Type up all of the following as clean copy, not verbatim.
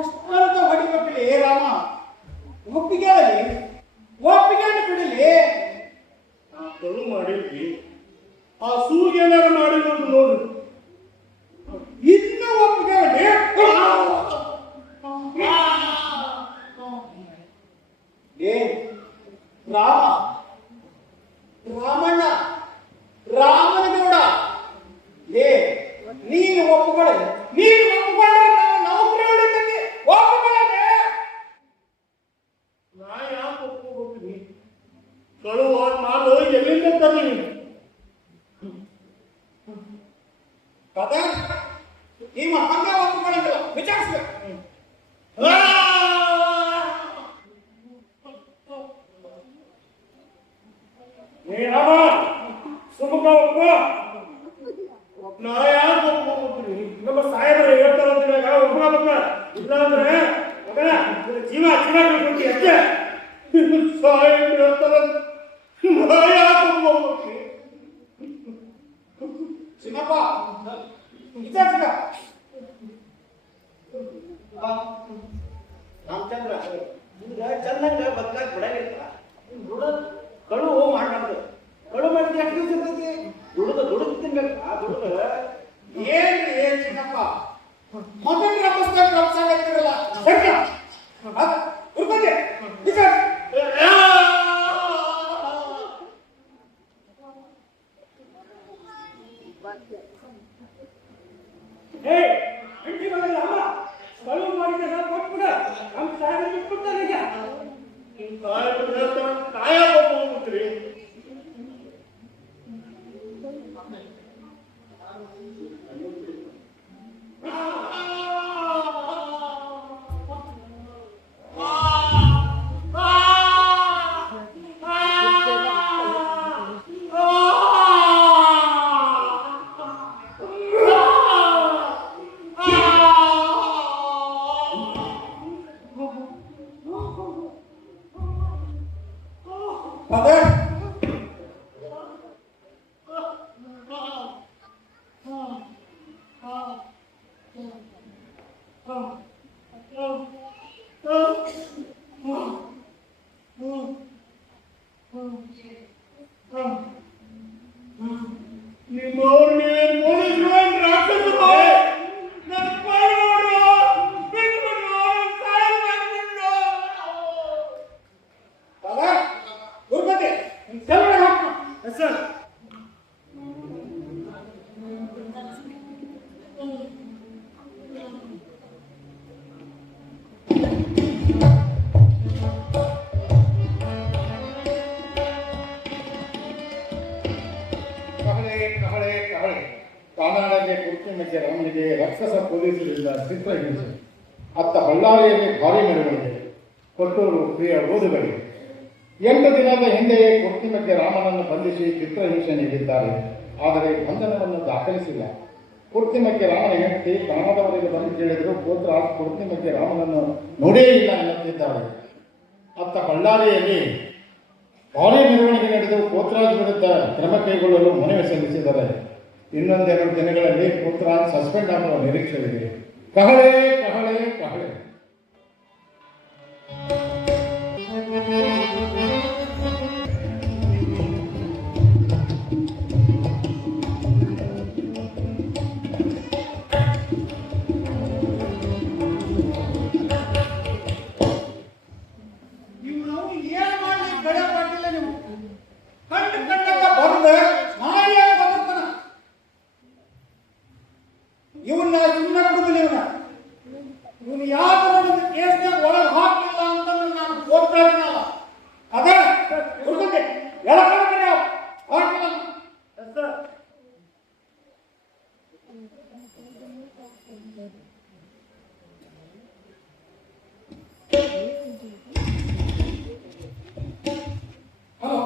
ಎಷ್ಟರದ ಹೊಡಿಬೇಕಲಿ ರಾಮ ಒಪ್ಪಿಗೆ ಒಪ್ಪಿಗೆ ಬಿಡಲಿ ಕಳು ಮಾಡಿದ್ವಿ ಆ ಸೂರ್ಯ ಏನಾರು ಮಾಡಿರೋದು ನೋಡು ಇನ್ನು ಒಪ್ಪಿಗೆ ರಾಮ ರಾಮಣ್ಣ ರಾಮನಗೌಡ ನೀನು ಒಪ್ಪುಗಳೇ ನೀನು ಒಪ್ಪುಕೊಂಡ್ರೆ ನಾವು ನೌಕರಿ ಹೊಡಿತೀವಿ ಒಪ್ಪುಗಳೇ ನಾ ಯಾಕೆ ಒಪ್ಕೋಬೇಕು ಕಳುವ ನಾನು ಎಲ್ಲಿಂದ ತರ್ಲಿ ಕಥೆ ನೀವು ಹಂಗ ಒಪ್ಪುಗಳಿಲ್ಲ ವಿಚಾರಿಸ್ಬೇಕು ರಾಮ ಸುಮುಖ ಒಪ್ಪ ನಾ ಯಾಕೆ ಒಪ್ಕೋಬೇಕ್ರಿ ನಮ್ಮ ಸಾಹೇಬರು ಹೇಳ್ತಾರಂತ ಒಪ್ಕೋಬೇಕ ಇಲ್ಲಾಂದ್ರೆ ಮಗನ ಜೀವ ಜೀವ ಕೊಡ್ತಿ ಅಷ್ಟೇ ಸಾಹೇಬರು ಹೇಳ್ತಾರಂತ ನಾ ಯಾಕೆ ಒಪ್ಕೋಬೇಕ್ರಿ ಚಿನ್ನಪ್ಪ ವಿಚಾರಿಸಿದ ರಾಮಚಂದ್ರ ನಿಮ್ಗೆ ಚಂದಂಗ ಬದುಕಾಕ್ ಬಿಡಂಗಿಲ್ಲ ಕಳು ಮಾಡ್ಬಾರ್ದು ಕಳು ಮಾಡಿದ್ರೆ ಎಷ್ಟು ದಿವಸ ಇರ್ತೈತಿ ದುಡುದು ತಿನ್ಬೇಕು ಆ ದುಡುದು ಏನ್ ಚಿನ್ನಪ್ಪ ಮೊದಲ ಪುಸ್ತಕ ರಪ್ಸಾಗತ್ತಿರಲ್ಲ ಉರ್ಕೊಂಡೆ ವಿಚಾರ ಕಳು ಮಾಡಿದ್ರೆ ಕೊಟ್ಬಿಡ ನಮ್ಮ ಸಾಹೇಬರು ಬಿಟ್ಬಿಡ್ತಾರೆ ಈಗ ಸಾಹೇಬರು ಹೇಳ್ತಾರೆ ನಾ ಯಾಕೆ ಒಪ್ಕೋಬೇಕ್ರಿ ಕಾನಾಡಗೆ ಕುರ್ಚಿಮೆಕ್ಕೆ ರಾಮನಿಗೆ ರಕ್ಷಸ ಪೊಲೀಸರಿಂದ ಚಿತ್ರಹಿಂಸೆ ಅತ್ತ ಬಳ್ಳಾರಿಯಲ್ಲಿ ಭಾರಿ ಮೆರವಣಿಗೆ ಕೊಟ್ಟೂರು ಪ್ರಿಯ ಓದುಗರಿಗೆ 8 ದಿನದ ಹಿಂದೆಯೇ ಕುರ್ಚಿಮೆಕ್ಕೆ ರಾಮನನ್ನು ಬಂಧಿಸಿ ಚಿತ್ರಹಿಂಸೆ ನೀಡಿದ್ದಾರೆ. ಆದರೆ ಬಂಧನವನ್ನು ದಾಖಲಿಸಿಲ್ಲ. ಕುರ್ಚಿಮೆಕ್ಕೆ ರಾಮನ ಹೆಂಡತಿ ಕನ್ನಡದವರಿಗೆ ಬಂದು ಕೇಳಿದರೂ ಪೋತ್ರ ಕುರ್ಚಿಮೆಕ್ಕೆ ರಾಮನನ್ನು ನೋಡೇ ಇಲ್ಲ ಎನ್ನುತ್ತಿದ್ದಾರೆ. ಅತ್ತ ಬಳ್ಳಾರಿಯಲ್ಲಿ ಭಾರಿ ಮೆರವಣಿಗೆ ನಡೆದು ಪೋತ್ರಾಜ್ ವಿರುದ್ಧ ಕ್ರಮ ಕೈಗೊಳ್ಳಲು ಮನವಿ ಸಲ್ಲಿಸಿದ್ದಾರೆ. ಇನ್ನೊಂದೆರಡು ದಿನಗಳಲ್ಲಿ ಪೋತ್ರಾಜ್ ಸಸ್ಪೆಂಡ್ ಆಗುವ ನಿರೀಕ್ಷೆಯಿದೆ. ಕಹಳೆ ಕಹಳೆ ಕಹಳೆ. ಇವನ್ನ ಸುಮ್ಮನೆ ಬಿಡುದಿಲ್ಲ. ಇವನು ಯಾವ ಕೇಸ್ನಾಗ ಒಳಗೆ ಹಾಕಿಲ್ಲ ಅಂತ ನಾನು ಓದ್ತಾ ಇದ್ದೀನಲ್ಲ, ಅದೇ ಹುಡುಗಂಗೆ ಎಳಕಡೆ ಹಾಕಿಲ್ಲ. ಹಲೋ,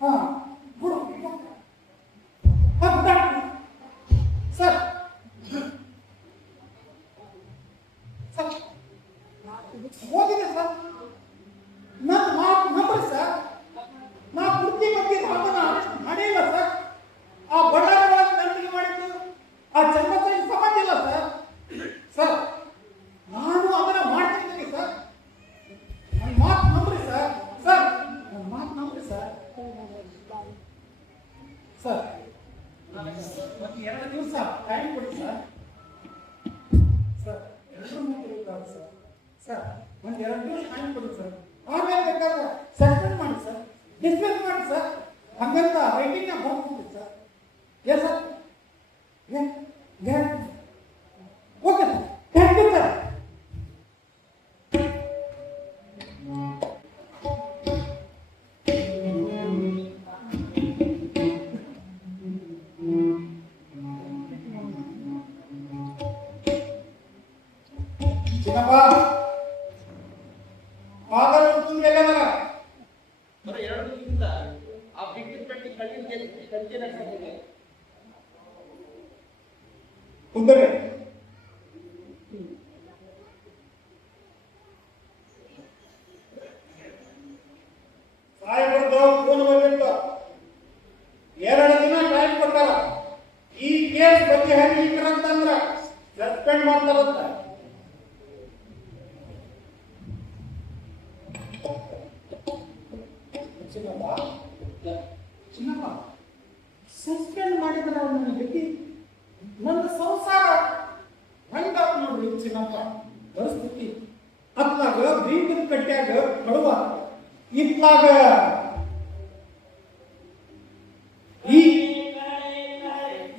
ಹಾಂ ಬಿಡು ಸರ್. ಸರ್ ಓದಿದೆ ಸರ್, ನನ್ನ ಮಾತು ನಂಬರಿ ಸರ್. ನಾ ಕುರ್ತಿ ಬಗ್ಗೆ ಸರ್ ಒಂದು 2 ದಿವಸ ಟೈಮ್ ಕೊಡಿ ಸರ್. ಸರ್ 2-3 ದಿವಸ ಸರ್. ಸರ್ ಒಂದು 2 ದಿವಸ ಟೈಮ್ ಕೊಡಿ ಸರ್. ಆಮೇಲೆ ಬೇಕಾದ್ರೆ ಸಸ್ಪೆಂಡ್ ಮಾಡಿ ಸರ್, ಡಿಸ್ಮಿಸ್ ಮಾಡಿ ಸರ್, ಹಂಗಂತ ರೈಟಿಂಗ್ನ ಬರ್ಬೋದು sir. Yes sir, okay sir, thank you sir. ಚಿನ್ನಪ್ಪ ಆಗಲ್ಲ ತುಂಬ ಎಲ್ಲದರ ಬರೀ 2 ದಿನದಿಂದ ಆ ಬಿಗ್ಗಿನ ಕಟ್ಟಿ ಕಳ್ಳಿನ ಕಂಚಿನ ಕಟ್ಟಿದೆ. ಕುಂದರೆ ಸಾಹೇಬರದು ಫೋನ್ ಬಂದಿತ್ತು. 2 ದಿನ ಟೈಮ್ ಕೊಟ್ಟಾರ. ಈ ಕೇಸ್ ಬಗ್ಗೆ ಹರಿಲಿಕ್ಕಂತಂದ್ರ ಸಸ್ಪೆಂಡ್ ಮಾಡ್ತಾರಂತ. ಚಿನ್ನಪ್ಪ ಸಸ್ಪೆಂಡ್ ಮಾಡಿದ್ರೆ ನನ್ನ ಗತಿ, ನನ್ನ ಸಂಸಾರ ಹೆಂಗಾತ್ ನೋಡ್ರಿ ಚಿನ್ನಪ್ಪ ಪರಿಸ್ಥಿತಿ. ಅತ್ಲಾಗ ಬೀಗದ ಕಟ್ಟ್ಯಾಗ ಕಡುವ, ಇತ್ಲಾಗ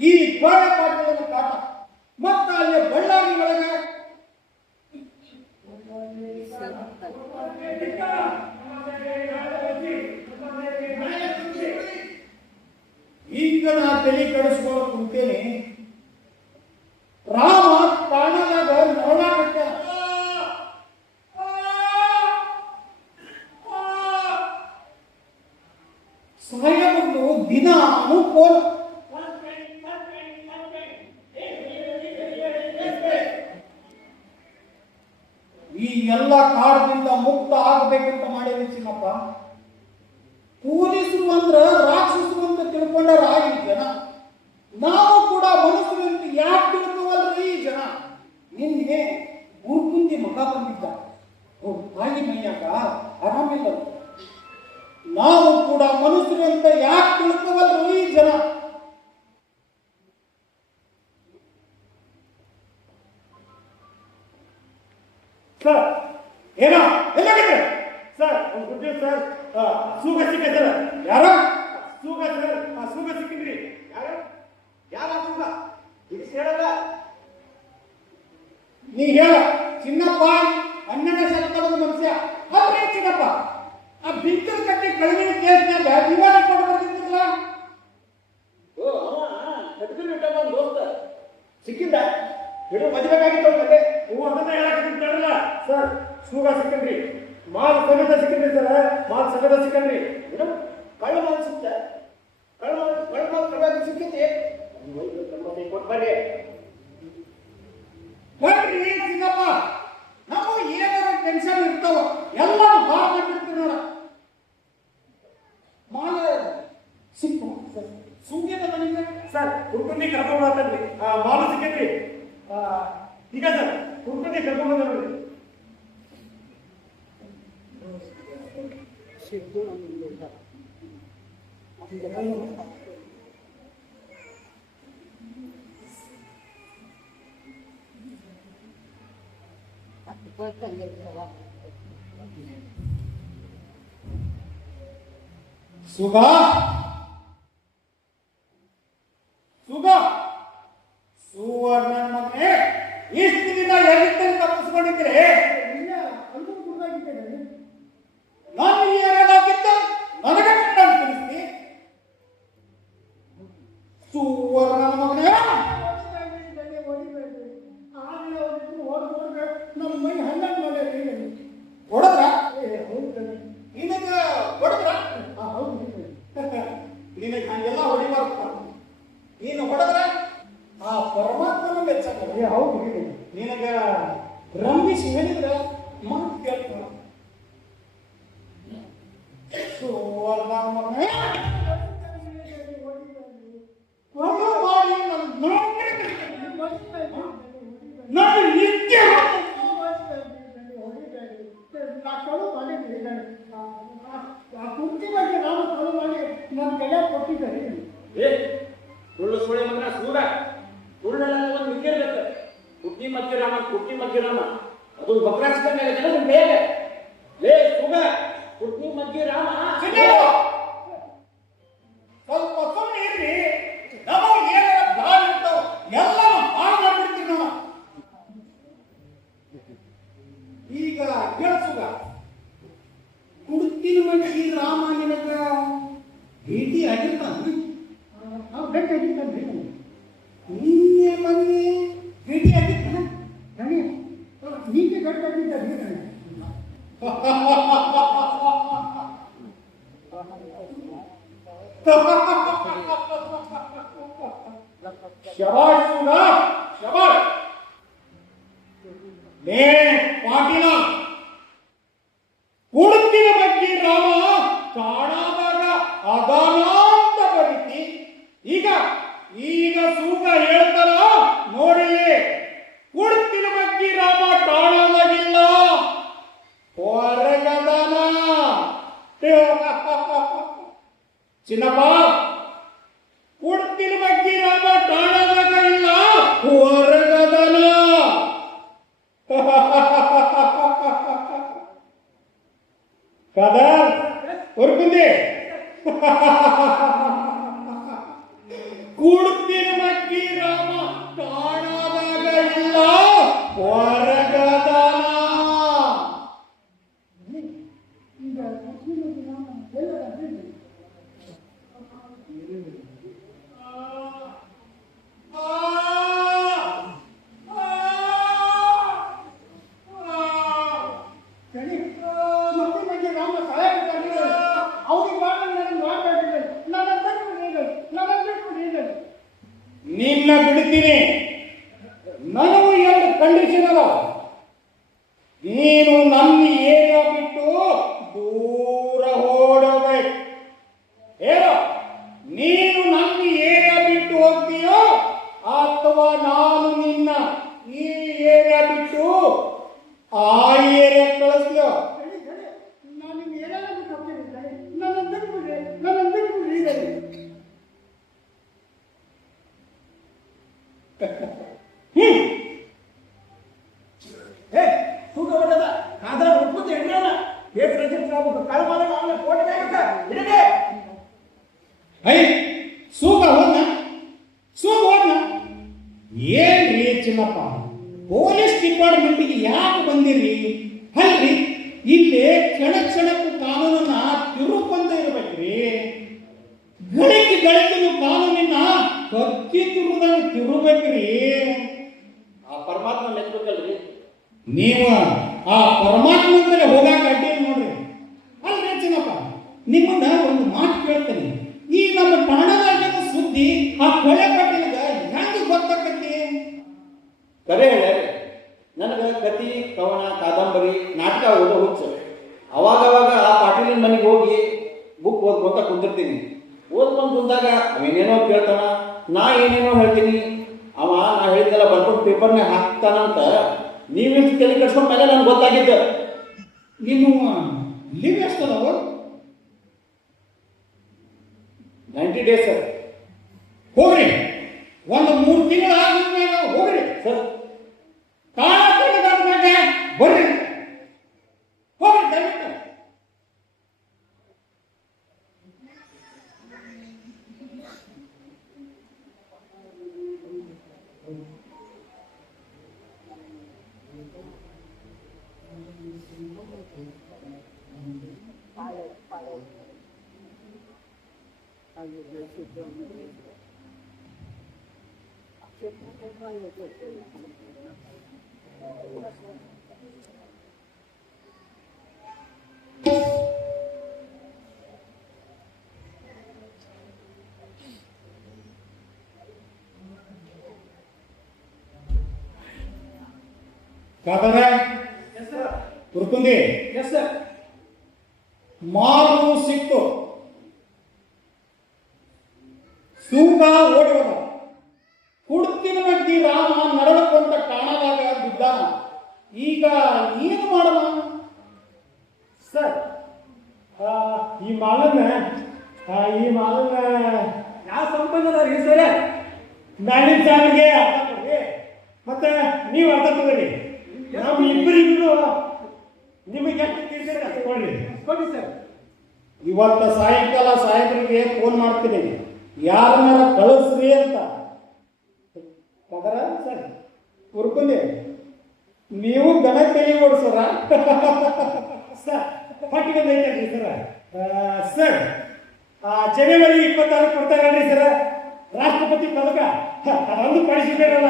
ಈ ಗೋಡೆ ಪಾಟಲಿನ ಕಾಟ, ಮತ್ತ ಅಲ್ಲಿ ಬಳ್ಳಾರಿ ಒಳಗ ಈಗ ನಾ ತಲೆ ಕಡಿಸ್ಕೊಳ್ಳೋ ಕುಂತೇನೆ. ರಾಮ ಪ್ರಾಣದಾಗ ನೋಡಾಕತ್ತ ಸಾಯಬಂದು ದಿನ ಅನುಕೂಲ ಈ ಎಲ್ಲ ಕಾರಣದಿಂದ ಮುಕ್ತ ಆಗಬೇಕಂತ ಮಾಡಿದ್ರೆ ಚಿನ್ನಪ್ಪ. ಪೊಲೀಸರು ಅಂದ್ರ ರಾಕ್ಷಸರು ಅಂತ ತಿಳ್ಕೊಂಡಾರ ಈ ಜನ. ನಾವು ಕೂಡ ಮನುಷ್ಯರು ಅಂತ ಯಾಕೆ ತಿಳ್ಕೋವಲ್ರಿ ಈ ಜನ. ನಿನ್ನೆ ಗುರುಕುಂದಿ ಮಗ ಬಂದಿದ್ದ, ತಾಯಿ ಮೈಯಾಗ ಆರಾಮಿಲ್ಲ. ನಾವು ಕೂಡ ಮನುಷ್ಯರು ಅಂತ ಯಾಕೆ ತಿಳ್ಕೋವಲ್ರಿ ಈ ಜನ. ಸರ್ ಏನೋ ಎಲ್ಲಾಗಿದೆ ಸರ್? ಒಂದು ಗುಡ್ ನ್ಯೂಸ್ ಸರ್. ಸೂಗ ಸಿಕ್ಕ ಸರ್. ಯಾರ ಸೂಗ ಸರ್, ಸೂಗ ಸಿಕ್ಕಿದ್ರಿ. ಯಾರು ಯಾರ ತುಂಬ ಇದು ಹೇಳಲ್ಲ. ನೀ ಹೇಳ ಚಿನ್ನಪ್ಪ 12ನೇ ಶತಮಾನದ ಮನುಷ್ಯ ಅಲ್ರಿ ಚಿನ್ನಪ್ಪ. ಆ ಬಿಂಕದ ಕಟ್ಟಿ ಕಳಗಿನ ಕೇಸ್ನಾಗ ದಿವಾಳಿ ಕೊಟ್ಟು ಬರ್ತಿದ್ರಲ್ಲ. ಓ ಅವ ಕಟ್ಕಲ್ ಬಿಟ್ಟ ಒಂದು ದೋಸ್ತ ಸಿಕ್ಕಿದ್ದ. ಹಿಡಿದು ಮದ್ಬೇಕಾಗಿತ್ತು ಮತ್ತೆ. ನೀವು ಅದನ್ನ ಹೇಳಕ್ಕಿಂತಾರಲ್ಲ ಸರ್. ಸೂಗ ಸಿಕ್ಕನ್ರಿ, ಮಾಲ್ ಸಮೇತ ಸಿಕ್ಕನ್ರಿ ಸರ್. ಮಾಲ್ ಸಮೇತ ಸಿಕ್ಕನ್ರಿ. ಕಳ್ಳ ಮಾಲ್ ಸಿಕ್ತ. ಕಳ್ಳ ಮಾಲ್ ಕಳ್ಳ ಸಿಕ್ಕಿದ್ದೆ. ಕೊಟ್ಟು ಬರ್ರಿ. ನೋಡ್ರಿ ಚಿನ್ನಪ್ಪ, ನಮಗೆ ಏನಾರ ಟೆನ್ಷನ್ ಇರ್ತಾವ ಎಲ್ಲ ಭಾಳ ಮಾಡಿರ್ತೀವಿ ನೋಡ. ಮಾಲ ಸಿಕ್ಕು ಸುಂಗಿನ ನನಗೆ ಸರ್ ಹುಡ್ಕೊಂಡಿ ಕರ್ಕೊಂಡು ಹೋಗ್ತಾನ್ರಿ. ಮಾಲು ಸಿಕ್ಕನ್ರಿ ಈಗ ಸರ್. ಹುಡ್ಕೊಂಡಿ ಕರ್ಕೊಂಡು ಬಂದ್ರಿ. ಸುಗ ಸುಗ ಸುವರ್ಣ ಮಗನೇ, ಇಷ್ಟು ದಿನ ಎಲ್ಲಿದ್ದಲ್ಲಿ ತಪ್ಪಿಸ್ಕೊಂಡಿದ್ರೆ ನಾನು ಈ ಏನಾಗಿದ್ದ ನನಗೆ ತಿಳಿಸ್ತಿ. ಸುವರ್ಣ ಮಗನೇ, ನಮ್ಮ ಮೈ ಹನ್ನೊಂದು ಮೇಲೆ ಹೊಡೆದ್ರ ನಿನಗ ಹೊಡೆದ್ರ ನಿನಗೆ ಹಂಗೆಲ್ಲ ಹೊಡಿಬಾರ್ದು. ನೀನು ಹೊಡೆದ್ರ ಆ ಪರಮಾತ್ಮನ ಮೆಚ್ಚ. ಹೌದು, ನಿನಗ ರಂಭಿಸಿ ಹೇಳಿದ್ರ ಮಾತು ಕೇಳ್ತಾನ. ಸುವರ್ಣ ಮಗನೇ, ಮಾಡಿ ನಾನು ನಿತ್ಯ ಕಳು ಮಾಡಿದ್ದೀನಿ. ಆ ಕುರ್ಚಿ ಬಗ್ಗೆ ನಾನು ಕಳು ಮಾಡಿ ನನ್ನ ಕೈಯಾಗ ಕೊಟ್ಟಿದ್ದಾರೆ. ಕುಟ್ಟಿ ಮಗ್ಗಿರಾಮ ಅದು ಬಕ್ರಾಸ್ಕಂಡ ಬೇರೆ ಲೇ ಸುಗ ಕುಟ್ಟಿ ಮಗ್ಗಿರಾಮ ಸ್ವಲ್ಪ ಸುಮ್ಮನೆ ಇರ್ರಿ. ನಮಗೆ ಏನಾರ ದಾರಿ ಇರ್ತಾವ ಎಲ್ಲ ಹಾಳು ಮಾಡ್ಬಿಡ್ತೀವಿ ನಾವು. ಈಗ ಕೇಳಿಸುಗ ಕುಡ್ತಿನ ಮನೆಗೆ ರಾಮ ನಿನಗ ಭೇಟಿ ಆಗಿರ್ತಾನ. ನಾವು ಬೇಕಾಗಿತ್ತಂದ್ರಿ ನಿನ್ನೆ ಮೊನ್ನೆ ಭೇಟಿ ಆಗಿರ್ತಾನ. ನನಗೆ ನೀತಿ ಗಡ್ಡಾಗಿದ್ದ ಶಬಾಷ್ ಸುಗ ಶಬಾಷ್. ಲೇ ಪಾಟೀಲ, ಕುಡುಕಿನ ಬಗ್ಗೆ ರಾಮ ಕಾಣಾದಾಗ ಅದಾನ ಅಂತ ಬರೀತಿ. ಈಗ ಈಗ ಸೂಗ ಹೇಳ್ತಾರ ನೋಡಿ, ಕುಡುಕಿನ ಬಗ್ಗೆ ರಾಮ ಕಾಣಾದಾಗಿಲ್ಲ, ಹೊರಗದಾನ. ಚಿನ್ನಪ್ಪ, ಕುಡುಕಿನ ಬಗ್ಗೆ ರಾಮ ಕಾಣಾದಾಗ ಇಲ್ಲ, ಹೊರಗದಾನ. ಕದರ್ ಹೊರಗುಂದಿ ಕೂಡ್ತಿನ ಮಕ್ಕಿ ರಾಮ ಕಾಣಾದಾಗ ಇಲ್ಲ, ಹೊರಗದಾನ. ನಿನ್ನ ಬಿಡ್ತೀನಿ. ನನಗೂ ಎರಡು ಕಂಡೀಷನ್ ಅದ. ನೀನು ನನ್ನ ಏರಿಯಾ ಬಿಟ್ಟು ದೂರ ಓಡಬೇಕು. ಹೇಳೋ, ನೀನು ನನ್ನ ಏರಿಯಾ ಬಿಟ್ಟು ಹೋಗ್ತೀಯೋ ಅಥವಾ ನಾನು ನಿನ್ನ ಈ ಏರಿಯಾ ಬಿಟ್ಟು ಆ ಏರಿಯಾ ಕಳಿಸ್ತೀಯೋ? ನಾನು ನಿಮ್ಗೆ ಏನೆಲ್ಲ ಬಿಟ್ಟು ಹೋಗ್ತೀನಿ, ನನ್ನ ಬಿಟ್ಬಿಡ್ರಿ, ನನ್ನ ಬಿಟ್ಬಿಡ್ರಿ. ಏ ಸುಗ ಹೊಡೆದ ಕಾದ ಉಟ್ಬಿಟ್ಟು ಹಿಡಿಯೋಣ ಹೇಗೆ ರಿಜಿಸ್ಟರ್ ಆಗ್ಬೇಕು ಕಾಳು ಮಾಡೋಣ ಅವನ ಕೋಟಿ ಹಿಡಿದೆ. ಐ ಸೂಗ ಹೋದ್ನ, ಸೂಗ ಹೋದ್ನ. ಏನ್ರಿ ಚಿನ್ನಪ್ಪ, ಪೊಲೀಸ್ ಡಿಪಾರ್ಟ್ಮೆಂಟ್ಗೆ ಯಾಕೆ ಬಂದಿರಿ? ಅಲ್ರಿ, ಇಲ್ಲಿ ಕ್ಷಣ ಕ್ಷಣಕ್ಕೂ ಕಾನೂನನ್ನ ತಿರುಪಂತ ಇರ್ಬೇಕ್ರಿ. ಗಳಿಕೆನು ಕಾನೂನಿನ ಕತ್ತಿ ತಿರುದಂಗೆ ತಿರುಬೇಕ್ರಿ. ಆ ಪರಮಾತ್ಮ ಮೆಚ್ಚಬೇಕಲ್ರಿ. ನೀವು ಆ ಪರಮಾತ್ಮ ಮೇಲೆ ಹೋಗಾಕ ಅಡ್ಡಿ ನೋಡ್ರಿ. ಅಲ್ರಿ ಚಿನ್ನಪ್ಪ, ನಿಮ್ಮನ್ನ ಒಂದು ಮಾತು ಕೇಳ್ತೇನೆ. ಈ ನಮ್ಮ ಠಾಣದಾಗಿನ ಸುದ್ದಿ ಆ ಕೊಳೆ ಕಟ್ಟಿಲ್ಗ ಹೆಂಗ್ ಗೊತ್ತಾಕತಿ? ಕರೆ ಹೇಳ, ನನಗೆ ಕತಿ ಕವನ ಕಾದಂಬರಿ ನಾಟಕ ಓದೋ ಹುಚ್ಚು. ಅವಾಗವಾಗ ಆ ಪಾಟೀಲಿನ ಮನೆಗೆ ಹೋಗಿ ಬುಕ್ ಓದ್ಕೊಂತ ಕುಂತಿರ್ತೀನಿ. ಓದ್ಕೊಂಡು ಕುಂತಾಗ ಅವೇನೇನೋ ಕೇಳ್ತಾನ, ನಾ ಏನೇನೋ ಹೇಳ್ತೀನಿ. ಅವ ನಾ ಹೇಳಿದ್ದೆಲ್ಲ ಬರ್ಕೊಂಡು ಪೇಪರ್ನಾಗ ಹಾಕ್ತಾನಂತ ನೀವಿಷ್ಟು ತಲೆ ಕಟ್ಸ್ಕೊಂಡ ಮೇಲೆ ನನ್ಗೆ ಗೊತ್ತಾಗಿದ್ದ. ನೀನು ಲೀವ್ ಎಷ್ಟದವ? 90 days sir. ಹೋಗ್ರಿ, ಒಂದು 3 ತಿಂಗಳು ಆದ್ಮೇಲೆ ಹೋಗ್ರಿ ಸರ್ ಕಾಣಾದಾಗ ಬರ್ರಿ, ಹೋಗ್ರಿ ದಯವಿಟ್ಟು. ಕಾಕರ ಕುರ್ಕುಂದಿ, ಎಸ್ ಸರ್. ಮಾರು ಸಿಕ್ತು, ಸೂಗ ಓಡಿ ಹೋದ. ಕುಡ್ತಿನ ಮಧ್ಯೆ ರಾಮ ನರಳಕೊಂಡ ಕಾಣದಾಗ ಬಿದ್ದಾನ. ಈಗ ಏನು ಮಾಡಮ ಸರ್? ಈ ಮಾಲನ್ನ ಯಾವ ಸಂಬಂಧದವ್ರಿ ಸರ್? ಮ್ಯಾನೇಜ್ ಸಾರಿಗೆ ಮತ್ತೆ ನೀವು ಅರ್ಥ ತಗೋರಿ. ನಮ್ಮ ಇಬ್ಬರಿಗೂ ನಿಮಗೆ ಎಷ್ಟು ತಿಳಿಸಿದ್ರೆ ಅಷ್ಟು ಕೊಡ್ರಿ. ಕೊಡಿ ಸರ್. ಇವತ್ತು ಸಾಯಂಕಾಲ ಸಾಹೇಬರಿಗೆ ಫೋನ್ ಮಾಡ್ತೀನಿ, ಯಾರನ್ನಾರ ಕಳಿಸ್ರಿ ಅಂತ. ಪದರ ಸರ್ ಹುರ್ಕೊಂಡೆ ನೀವು ಗಣ ಕೈ ಓಡಿಸೋರ ಸರ್ ಪಟ್ಟಿಗೆ ಐತಲ್ರಿ ಸರ್. ಸರ್ ಜನವರಿ 26 ಕೊಡ್ತಾರಲ್ರಿ ಸರ್ ರಾಷ್ಟ್ರಪತಿ ಪದಕ, ಅದೊಂದು ಪಡಿಸಿದ್ದೀರಲ್ಲ.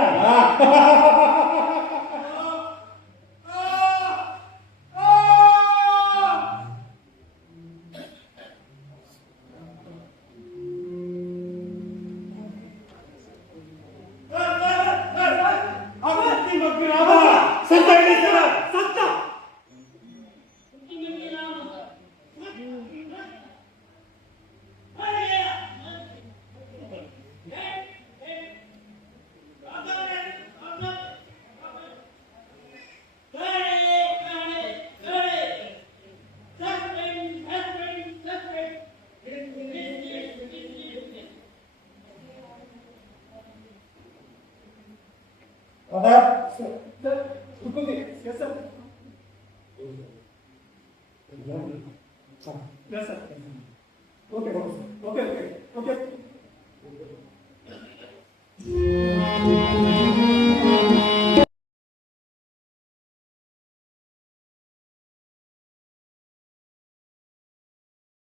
ಪದರ ಸರ್ ಹುರ್ಕೊಂಡೆ. Yes sir.